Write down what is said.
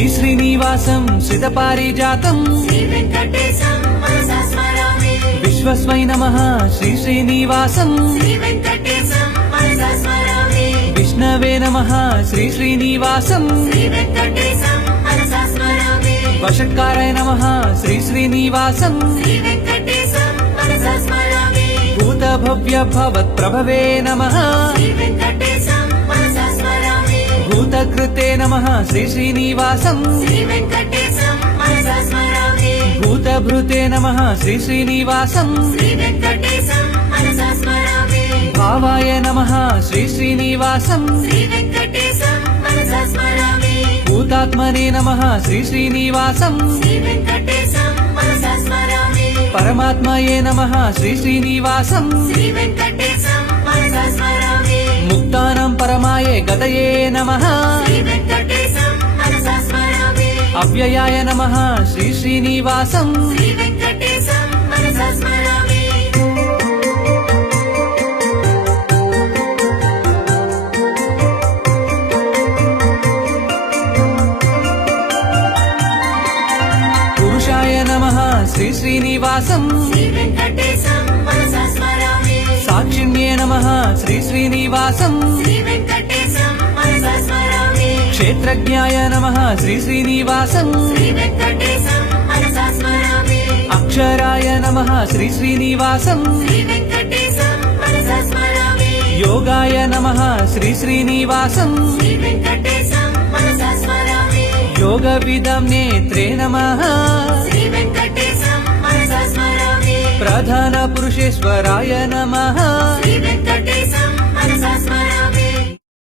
श्री श्रीनिवासं श्रितपारिजातं श्रीवेङ्कटेशं मनसा स्मरामि विश्वस्मै नमः श्री श्रीनिवासं श्रीवेङ्कटेशं मनसा स्मरामि विष्णवे नमः श्री श्रीनिवासं श्रीवेङ्कटेशं मनसा स्मरामि वषट्काराय नमः श्री श्रीनिवासं श्रीवेङ्कटेशं मनसा स्मरामि भूतभव्य भवत्प्रभवे नमः श्रीवेङ्कटेशं मनसा स्मरामि भूतकृते नमः श्री श्रीनिवासं श्रीवेङ्कटेशं मनसा स्मरामि भूतभृते नमः श्री श्रीनिवासं श्रीवेङ्कटेशं मनसा स्मरामि भावाय नमः श्री श्रीनिवासं श्रीवेङ्कटेशं मनसा स्मरामि भूतात्मने नमः श्री श्रीनिवासं श्रीवेङ्कटेशं मनसा स्मरामि परमात्मये नमः श्री श्रीनिवासं श्रीवेङ्कटेशं मनसा स्मरामि मुक्तानां परमाय गतये नमः श्रीवेङ्कटेशं मनसा स्मरामि अव्ययाय नमः श्री श्रीनिवासं श्रीवेङ्कटेशं मनसा स्मरामि पुरुषाय नमः श्री श्रीनिवासं श्रीवेङ्कटेशं मनसा स्मरामि साक्षिण्ये नमः श्री श्रीनिवासं श्रीवेङ्कटेशं मनसा स्मरामि क्षेत्रज्ञाय नमः श्री श्रीनिवासं श्रीवेङ्कटेशं मनसा स्मरामि अक्षराय नमः श्री श्रीनिवासं श्रीवेङ्कटेशं मनसा स्मरामि योगाय नमः श्री श्रीनिवासं श्रीवेङ्कटेशं मनसा स्मरामि योगविदं नेत्रे नमः श्रीवेङ्कटेशं मनसा स्मरामि प्रधानपुरुषेश्वराय नमः श्रीवेङ्कटेशं मनसा स्मरामि